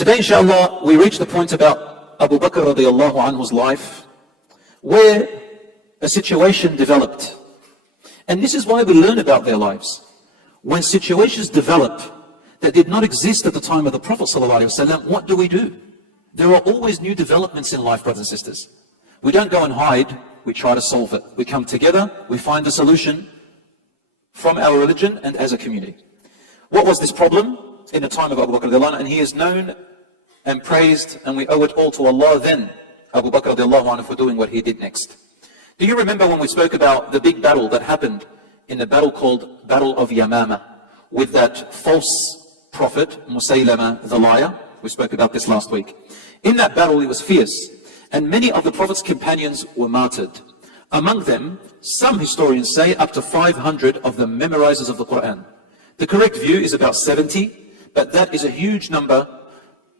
Today, inshallah, we reach the point about Abu Bakr radiallahu anhu's life, where a situation developed. And this is why we learn about their lives. When situations develop that did not exist at the time of the Prophet ﷺ, what do? There are always new developments in life, brothers and sisters. We don't go and hide, we try to solve it. We come together, we find a solution from our religion and as a community. What was this problem in the time of Abu Bakr radiallahu anhu? And he is known and praised, and we owe it all to Allah then, Abu Bakr radiallahu anhu, for doing what he did next. Do you remember when we spoke about the big battle that happened in the battle called Battle of Yamama, with that false prophet, Musaylama the liar? We spoke about this last week. In that battle, it was fierce, and many of the Prophet's companions were martyred. Among them, some historians say up to 500 of the memorizers of the Quran. The correct view is about 70, but that is a huge number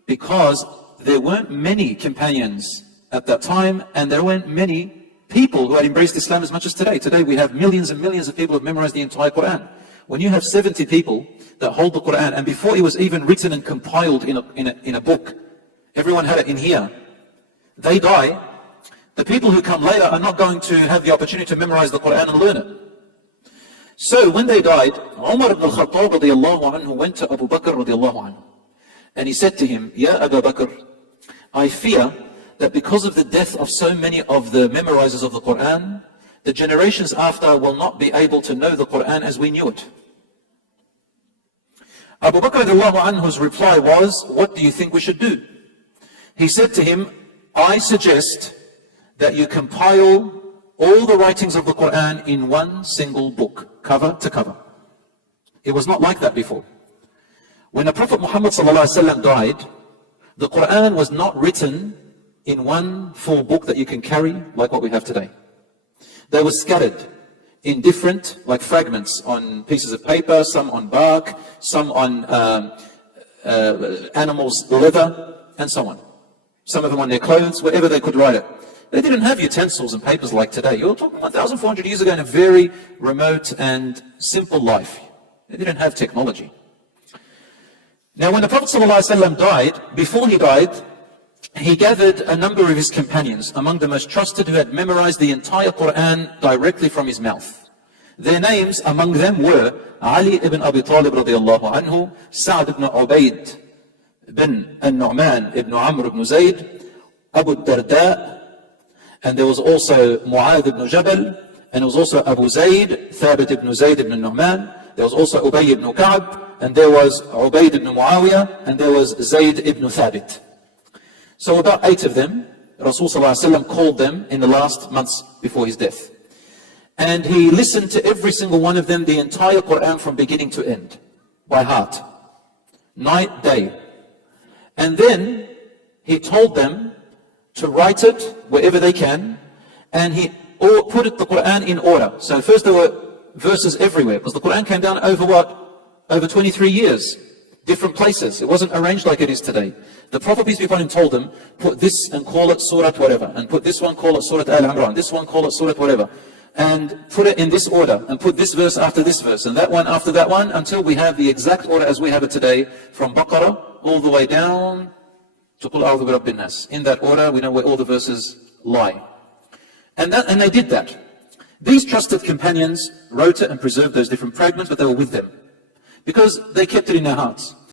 because there weren't many companions at that time, and there weren't many people who had embraced Islam as much as today. Today we have millions and millions of people who have memorized the entire Quran. When you have 70 people that hold the Quran, and before it was even written and compiled in a book, everyone had it in here, they die, the people who come later are not going to have the opportunity to memorize the Quran and learn it. So when they died, Umar ibn al-Khattab radiallahu anhu went to Abu Bakr radiallahu anhu, and he said to him, Ya Abu Bakr, I fear that because of the death of so many of the memorizers of the Quran, the generations after will not be able to know the Quran as we knew it. Abu Bakr radiallahu anhu's reply was, what do you think we should do? He said to him, I suggest that you compile all the writings of the Quran in one single book, cover to cover. It was not like that before. When the Prophet Muhammad ﷺ died, the Quran was not written in one full book that you can carry like what we have today. They were scattered in different, like fragments on pieces of paper, some on bark, some on animals' leather, and so on. Some of them on their clothes, wherever they could write it. They didn't have utensils and papers like today. You're talking 1,400 years ago in a very remote and simple life. They didn't have technology. Now when the Prophet ﷺ died, before he died, he gathered a number of his companions, among the most trusted, who had memorized the entire Quran directly from his mouth. Their names among them were Ali ibn Abi Talib radiallahu anhu, Sa'd ibn Ubayd bin al-Nu'man ibn Amr ibn Zayd, Abu Darda, and there was also Mu'adh ibn Jabal, and there was also Abu Zayd, Thabit ibn Zayd ibn Nu'man, there was also Ubay ibn Ka'b, and there was Ubayd ibn Muawiyah, and there was Zayd ibn Thabit. So about 8 of them, Rasulullah ﷺ called them in the last months before his death. And he listened to every single one of them, the entire Quran from beginning to end, by heart, night, day. And then he told them to write it wherever they can, and he put the Quran in order. So first there were verses everywhere, because the Quran came down over what? Over 23 years, different places. It wasn't arranged like it is today. The Prophet, peace be upon him, told them, put this and call it Surah whatever, and put this one, call it Surah Al-Imran, this one, call it Surah whatever, and put it in this order, and put this verse after this verse, and that one after that one, until we have the exact order as we have it today, from Baqarah all the way down to Qul A'udhu bi Rabbin Nas. In that order, we know where all the verses lie. And they did that. These trusted companions wrote it and preserved those different fragments, but they were with them, because they kept it in their hearts.